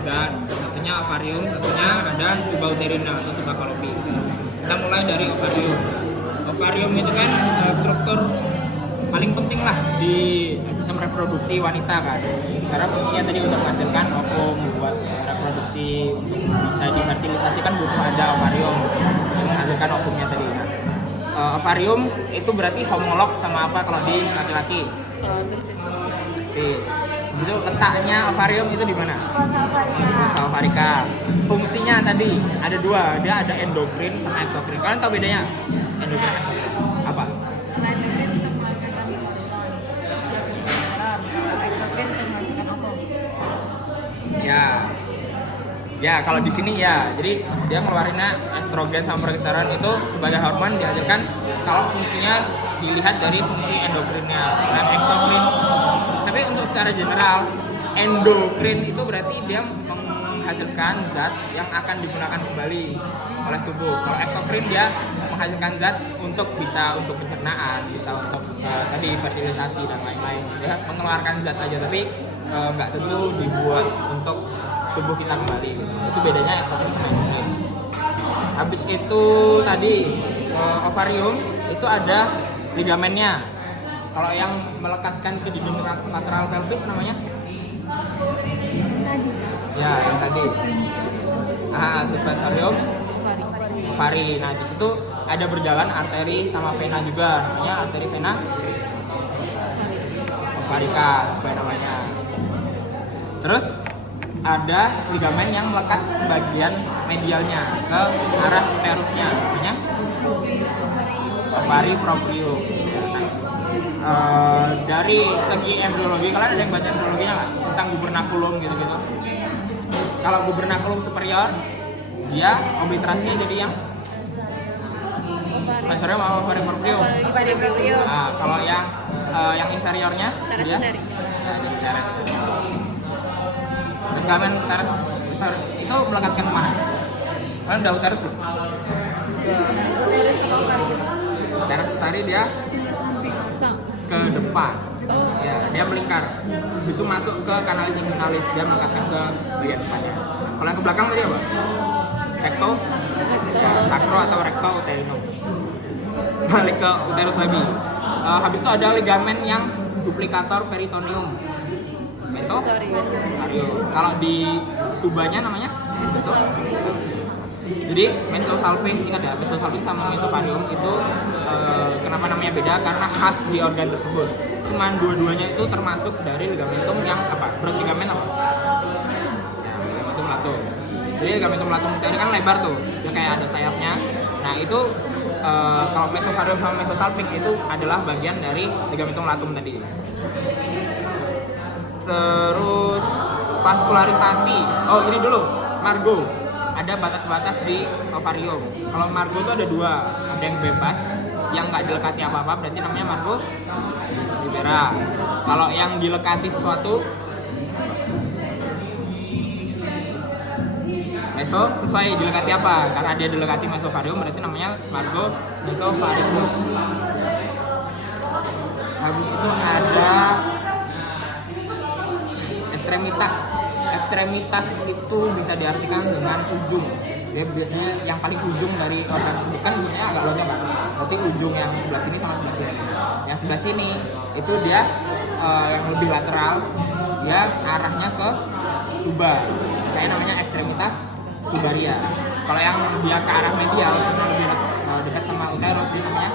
organ, satunya ovarium, satunya ada tuba uterina atau tuba falopi. Kita mulai dari ovarium. Ovarium itu kan struktur paling penting lah di sistem reproduksi wanita kan, karena fungsinya tadi untuk menghasilkan ovum, buat reproduksi untuk bisa difertilisasi kan butuh ada ovarium yang menghasilkan ovumnya tadi. Ovarium itu berarti homolog sama apa kalau di laki-laki? Testis. Itu letaknya ovarium itu di mana? Masa ovarika. Fungsinya tadi ada dua, dia ada endokrin sama eksokrin. Kalian tahu bedanya? Endokrin sama eksokrin apa? Endokrin untuk menghasilkan hormon, eksokrin untuk menghasilkan ovum. Ya kalau di sini ya, jadi dia ngeluarinnya estrogen sama progesteron itu sebagai hormon dihasilkan kalau fungsinya dilihat dari fungsi endokrinnya dan eksokrin. Tapi untuk secara general, endokrin itu berarti dia menghasilkan zat yang akan digunakan kembali oleh tubuh. Kalau eksokrin dia menghasilkan zat untuk pencernaan, bisa untuk tadi fertilisasi dan lain-lain. Dia mengeluarkan zat aja, tapi nggak tentu dibuat untuk tubuh kita kembali gitu. Itu bedanya eksokrin sama endokrin. Habis itu tadi ovarium itu ada ligamennya. Kalau yang melekatkan ke dinding lateral pelvis namanya? Ya, yang tadi. Suspensorium ovari. Nah, di situ ada berjalan arteri sama vena juga. Namanya arteri vena ovarika, sesuai namanya. Terus ada ligamen yang melekat ke bagian medialnya ke arah uterusnya, namanya ovari proprio. Dari segi embriologi, kalian ada yang baca embriologinya nggak? Tentang gubernaculum gitu-gitu. Kalau gubernaculum superior, dia oblitrasinya jadi yang suspensorium sama ovari proprio. Nah, kalau yang inferiornya dia jadi teres. Ligamen teres itu melekatkan kemana? Kalian udah uterus belum? Teres utari dia ke depan, ya dia melingkar, bisa masuk ke kanalis inguinalis, dia melekatkan ke bagian depannya. Kalau yang ke belakang tadi apa? Recto, ya, sacro atau recto uterinum. Balik ke uterus lagi. Habis itu ada ligamen yang duplikator peritoneum, mesovarium. Kalau di tubanya namanya meso. Jadi mesosalping, ingat ya, mesosalping sama mesovarium itu kenapa namanya beda? Karena khas di organ tersebut. Cuman dua-duanya itu termasuk dari ligamentum yang apa? Broad ligamen apa? Ya, ligamentum latum. Jadi ligamentum latum ini kan lebar tuh, dia kayak ada sayapnya. Nah itu kalau mesovarium sama mesosalping itu adalah bagian dari ligamentum latum tadi. Terus vaskularisasi. Oh ini dulu, margo. Ada batas-batas di ovarium. Kalau margo itu ada dua, ada yang bebas, yang nggak dilekati apa-apa, berarti namanya margo libera. Kalau yang dilekati sesuatu, meso sesuai dilekati apa? Karena dia dilekati mesovarium, berarti namanya margo mesovaricus. Habis itu ada ekstremitas. Ekstremitas itu bisa diartikan dengan ujung. Dia biasanya yang paling ujung dari organ tersebut kan bentuknya agak lonjong kan. Berarti ujung yang sebelah sini sama sebelah sini. Yang sebelah sini itu dia yang lebih lateral, dia arahnya ke tuba. Saya namanya ekstremitas tubaria. Kalau yang dia ke arah medial karena lebih dekat sama uterus, dia namanya.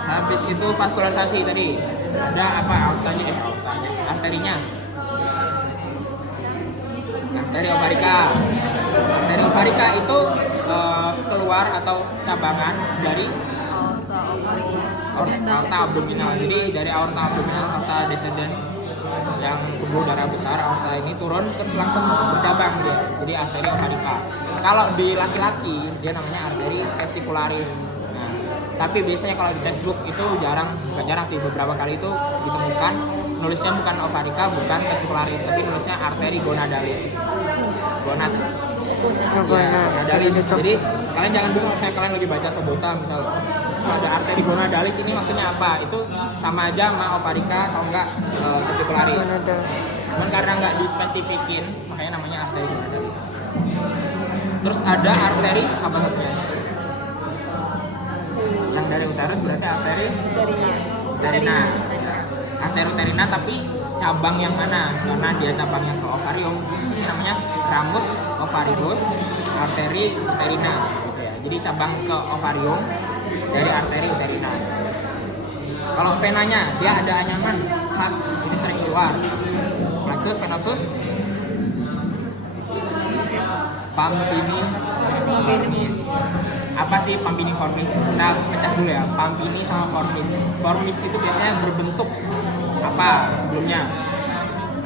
Habis itu vaskularisasi tadi. Ada apa? Arterinya. Arteri ovarika. Arteri ovarika itu keluar atau cabangan dari aorta abdominal. Jadi dari aorta abdominal, aorta descendens yang pembuluh darah besar, aorta ini turun terus langsung bercabang dia. Jadi arteri ovarika. Kalau di laki-laki dia namanya arteri testicularis. Nah, tapi biasanya kalau di textbook itu bukan jarang sih, beberapa kali itu ditemukan nulisnya bukan ovarika, bukan testicularis, tapi nulisnya arteri gonadalis. Gonad. Gonadalis. Jadi kalian jangan bingung misalnya kalian lagi baca Sobota misalnya ada arteri gonadalis, ini maksudnya apa? Itu sama aja sama ovarika atau enggak testicularis. Cuman karena nggak dispesifikin, makanya namanya arteri generalis. Terus ada arteri apa satunya? Yang dari uterus berarti arteri uterina. Arteri uterina tapi cabang yang mana? Karena dia cabangnya ke ovarium, ini namanya ramus ovaribus arteri uterina gitu ya. Jadi cabang ke ovarium dari arteri uterina. Kalau venanya dia ada anyaman khas, ini sering keluar. Plexus venosus, pampiniformis. Apa sih pampiniformis? Kita pecah dulu ya. Pampini sama formis. Formis itu biasanya berbentuk apa sebelumnya?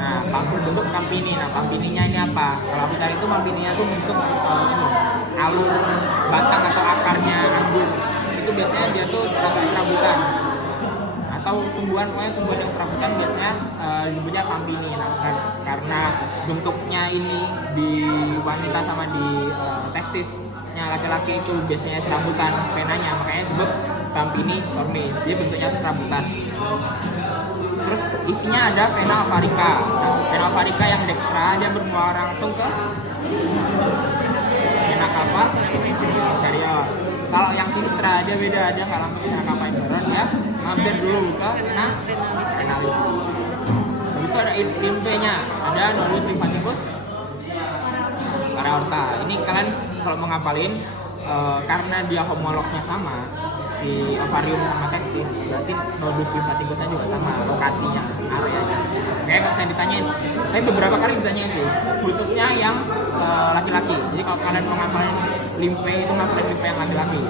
Nah, berbentuk pampini. Nah, pampininya ini apa? Kalau aku cari itu pampininya itu bentuk alur batang atau akarnya anggur. Itu biasanya dia tuh agak serabutan. Atau tumbuhan yang serabutan biasanya disebutnya pampini. Nah, karena bentuknya ini di wanita sama di testisnya laki-laki itu biasanya serabutan venanya, makanya disebut pampiniformis. Dia bentuknya serabutan. Terus isinya ada vena ovarica. Nah, vena ovarica yang dextra dia bermuara langsung ke vena cava inferior. Kalau yang sinistra dia beda, dia nggak langsung ke vena cava inferior, dia mampir dulu ke vena renalis. Habis itu ada limfenya, ada nodus lymphaticus para aorta. Ini kalian kalau mau ngapalin karena dia homolognya sama, si ovarium sama testis, berarti nodus lymphaticusnya juga sama lokasinya, areanya. Kayak kalau saya ditanyain, tapi beberapa kali ditanyain sih, khususnya yang laki-laki. Jadi kalau kalian mau ngapalin limfe itu ngapalin limfe yang laki-laki.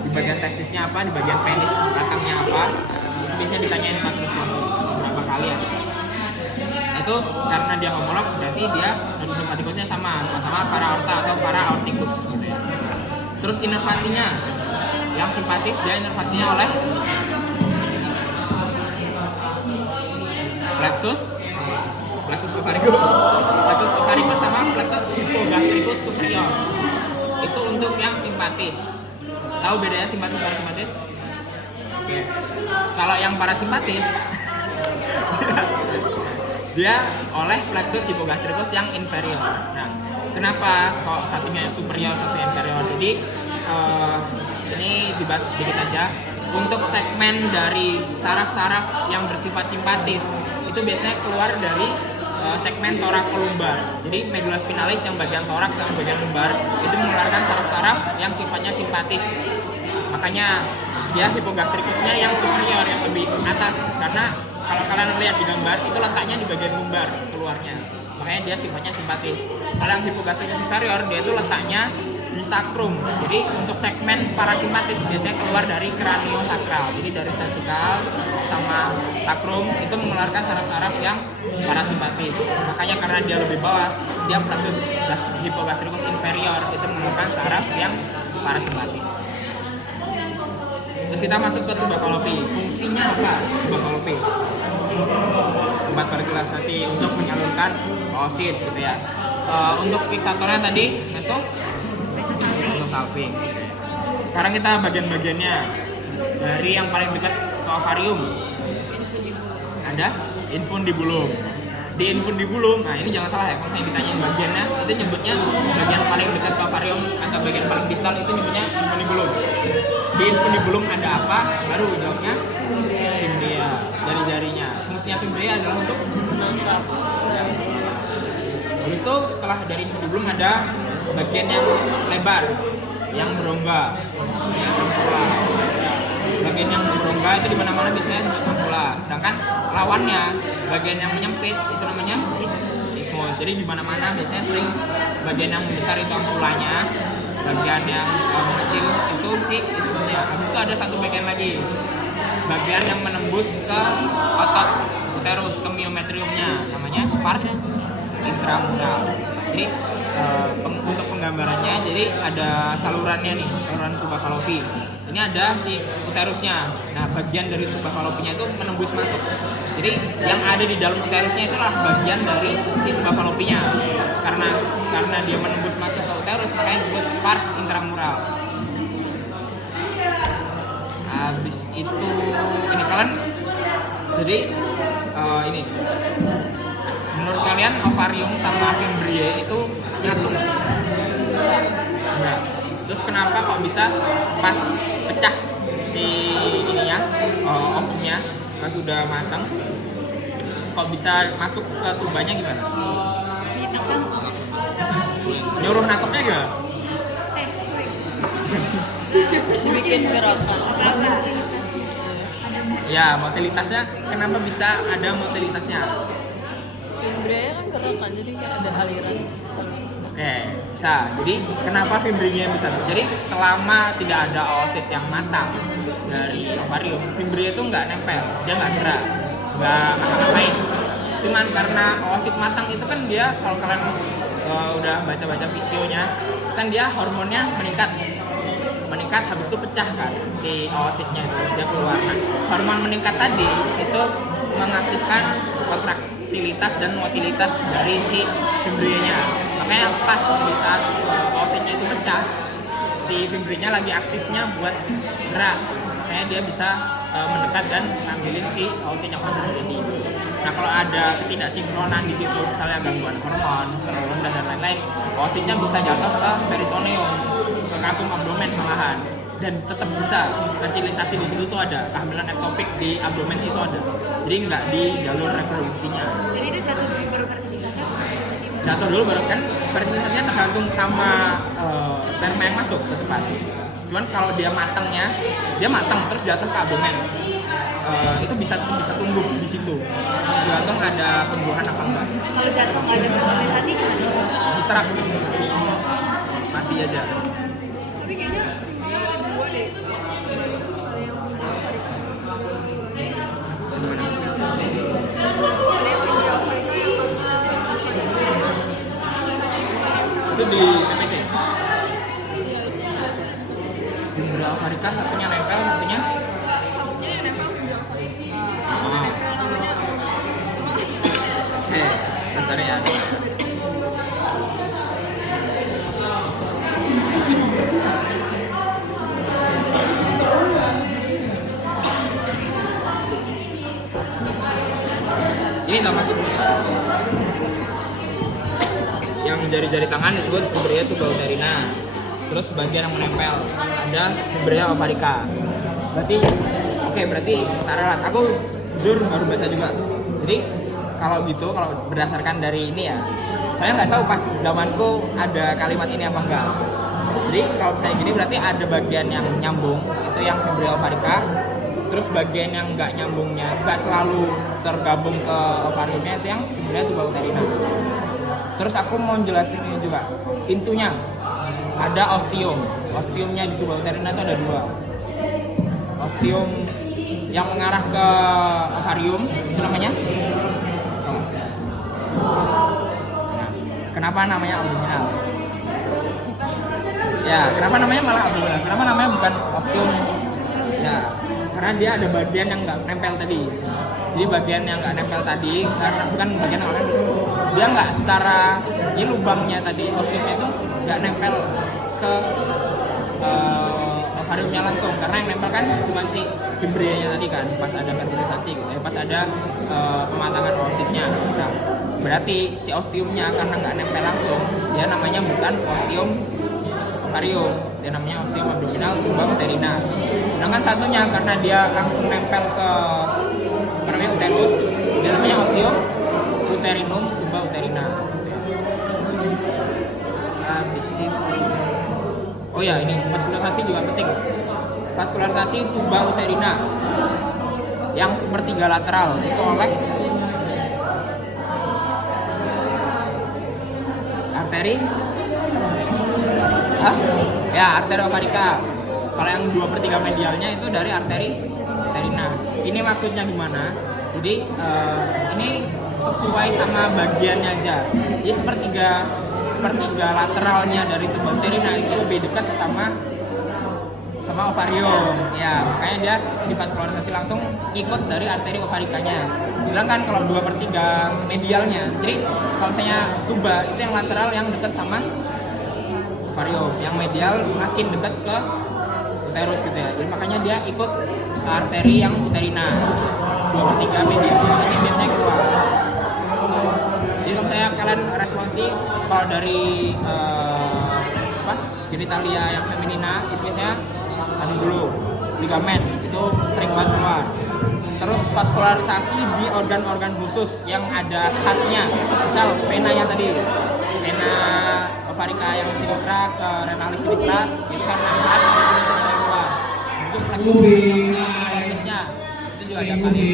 Di bagian testisnya apa, di bagian penis batangnya apa, itu biasanya ditanyain pas menstruasi beberapa kali ya. Itu karena dia homolog berarti dia nodus lymphaticusnya sama-sama para aorta atau para aorticus gitu ya. Terus inervasinya yang simpatis dia inervasinya oleh plexus ovaricus sama plexus hypogastricus superior. Itu untuk yang simpatis. Tahu bedanya simpatis parasimpatis? Oke. Kalau yang parasimpatis dia oleh plexus hypogastricus yang inferior. Nah, kenapa kok satunya yang superior, satunya inferior? Jadi ini dibahas sedikit aja. Untuk segmen dari saraf-saraf yang bersifat simpatis itu biasanya keluar dari segmen thoracolumbar. Jadi medula spinalis yang bagian toraks sama bagian lumbar itu mengeluarkan saraf-saraf yang sifatnya simpatis. Makanya dia hypogastricusnya yang superior, yang lebih atas, karena kalau kalian lihat di gambar itu letaknya di bagian lumbar keluarnya, makanya dia sifatnya simpatis. Kalau yang hypogastricus inferior dia itu letaknya di sakrum. Jadi untuk segmen parasimpatis biasanya keluar dari craniosacral, jadi dari cervical sama sakrum itu mengeluarkan saraf-saraf yang parasimpatis. Makanya karena dia lebih bawah, dia plexus hypogastricus inferior itu mengeluarkan saraf yang parasimpatis. Terus kita masuk ke tuba Fallopi. Fungsinya apa tuba Fallopi? Tempat fertilisasi untuk menyalurkan oosit gitu ya. Untuk fiksatornya tadi mesosalpinx. Sekarang kita bagian-bagiannya. Dari yang paling dekat ke ovarium ada infundibulum. Di infundibulum, nah ini jangan salah ya, kalau saya ditanyain bagiannya itu nyebutnya bagian paling dekat ke ovarium atau bagian paling distal itu nyebutnya infundibulum. Di infundibulum ada apa? Baru jawabnya fimbria, jari-jarinya. Fungsinya fimbria adalah untuk menangkap. Habis itu setelah dari infundibulum ada bagian yang lebar, yang berongga, yang ampula. Bagian yang berongga itu di mana-mana biasanya disebut ampula. Sedangkan lawannya bagian yang menyempit itu namanya isthmus. Jadi di mana-mana biasanya sering bagian yang besar itu ampulanya, bagian yang kecil itu si isthmusnya. Habis itu ada satu bagian lagi, bagian yang menembus ke otot uterus, ke myometriumnya, namanya pars intramural. Jadi untuk penggambarannya, jadi ada salurannya nih, saluran tuba Fallopi. Ini ada si uterusnya. Nah, bagian dari tuba Fallopinya itu menembus masuk. Jadi yang ada di dalam uterusnya itulah bagian dari si tuba Fallopinya. Karena dia menembus masuk ke uterus, makanya disebut pars intramural. Habis itu ini kalian, jadi ini menurut kalian ovarium sama fimbriae itu nyatu? Enggak. Terus kenapa kok bisa pas pecah si ininya, ovumnya pas udah matang, kok bisa masuk ke tubanya gimana? Ditekan. Nyuruh nangkepnya gimana? Dibikin gerakan. Ya, motilitasnya kenapa bisa ada motilitasnya? Fimbriae kan gerakan, jadi kayak ada aliran. Oke, bisa. Jadi kenapa fimbriae bisa? Jadi selama tidak ada oosit yang matang dari ovarium, fimbriae itu nggak nempel, dia nggak gerak, nggak ngapa-ngapain. Cuman karena oosit matang itu kan dia, kalau kalian udah baca-baca visionya, kan dia hormonnya meningkat habis itu pecah kan si oositnya itu dia keluar. Nah, hormon meningkat tadi itu mengaktifkan kontraktilitas dan motilitas dari si fimbriae-nya. Makanya pas di saat oositnya itu pecah, si fimbriae-nya lagi aktifnya buat gerak. Makanya dia bisa mendekat dan ngambilin si oosit yang udah jadi. Nah, kalau ada ketidaksinkronan di situ, misalnya gangguan hormon terlalu rendah dan lain-lain, oositnya bisa jatuh ke peritoneum, ke kasum abdomen malahan, dan tetap bisa fertilisasi di situ tuh ada, kehamilan ektopik di abdomen itu ada. Jadi nggak di jalur reproduksinya. Jadi itu jatuh dulu baru fertilisasi atau fertilisasi baru? Jatuh dulu baru kan fertilisasinya tergantung sama sperma yang masuk ke tempat. Cuman kalau dia matang terus jatuh ke abdomen. Itu bisa tumbuh di situ. Tergantung ada tumbuhan apa enggak. Kalau jatuh nggak ada fertilisasi gimana? Diserap biasanya. Mati aja. Tapi kayaknya dia ada dua deh. Misalnya yang punya varika sama Gimana? ada yang punya varika yang Itu di PPT. Fibra ovarica satunya nempel, satunya satunya yang nempel fibra varika. Oh. Yang nempel namanya cuma oke, dasarnya ya. Ini tau maksudnya. Yang jari-jari tangan disebut fibria tuba-uterina. Terus bagian yang menempel ada fibria ovarica. Berarti berarti taruhlah aku jujur baru baca juga. Jadi kalau berdasarkan dari ini ya, saya nggak tahu pas zamanku ada kalimat ini apa enggak. Jadi kalau saya gini berarti ada bagian yang nyambung, itu yang fibria ovarica. Terus bagian yang nggak nyambungnya, nggak selalu tergabung ke ovariumnya, itu yang fibria tuba-uterina. Terus aku mau jelasin ini juga, pintunya ada ostium. Ostiumnya di tuba-uterina itu ada dua. Ostium yang mengarah ke ovarium itu namanya. Nah, kenapa namanya abdominal? Ya, kenapa namanya malah abdominal? Kenapa namanya bukan ostium? Ya, karena dia ada bagian yang nggak nempel tadi. Jadi bagian yang nggak nempel tadi, karena bukan bagian awalnya, dia nggak secara ini lubangnya tadi, ostiumnya itu nggak nempel ke ovariumnya langsung, karena yang nempel kan cuma si fimbrianya tadi kan, pas ada fertilisasi gitu, pas ada pematangan oositnya. Nah, berarti si ostiumnya karena nggak nempel langsung, dia namanya bukan ostium ovarium, dia namanya ostium abdominal tuba-uterina. Sedangkan satunya karena dia langsung nempel ke uterus, dia namanya ostium uterinum tuba-uterina. Habis itu, oh ya ini vaskularisasi juga penting. Vaskularisasi tuba-uterina yang sepertiga lateral itu oleh arteri. Ya, arteri ovarica. Kalau yang 2/3 medialnya itu dari arteri uterina. Ini maksudnya gimana? Jadi ini sesuai sama bagiannya aja. Jadi sepertiga lateralnya dari tuba-uterina itu lebih dekat sama ovarium. Ya, makanya dia divaskularisasi langsung ikut dari arteri ovarikanya. Sedangkan kalau 2/3 medialnya, jadi kalau misalnya tuba itu yang lateral yang dekat sama ovarium, yang medial makin dekat ke uterus gitu ya. Jadi makanya dia ikut arteri yang uterina. 2/3 medial ini biasanya keluar. kalian responsi kalau dari genitalia yang feminina itu biasanya dulu ligamen itu sering banget keluar. Terus vaskularisasi di organ-organ khusus yang ada khasnya, misal vena yang tadi, vena ovarica yang sinistra ke renalis sinistra itu karena khas itu bisa keluar. Itu plexus ovaricisnya itu juga ada kali.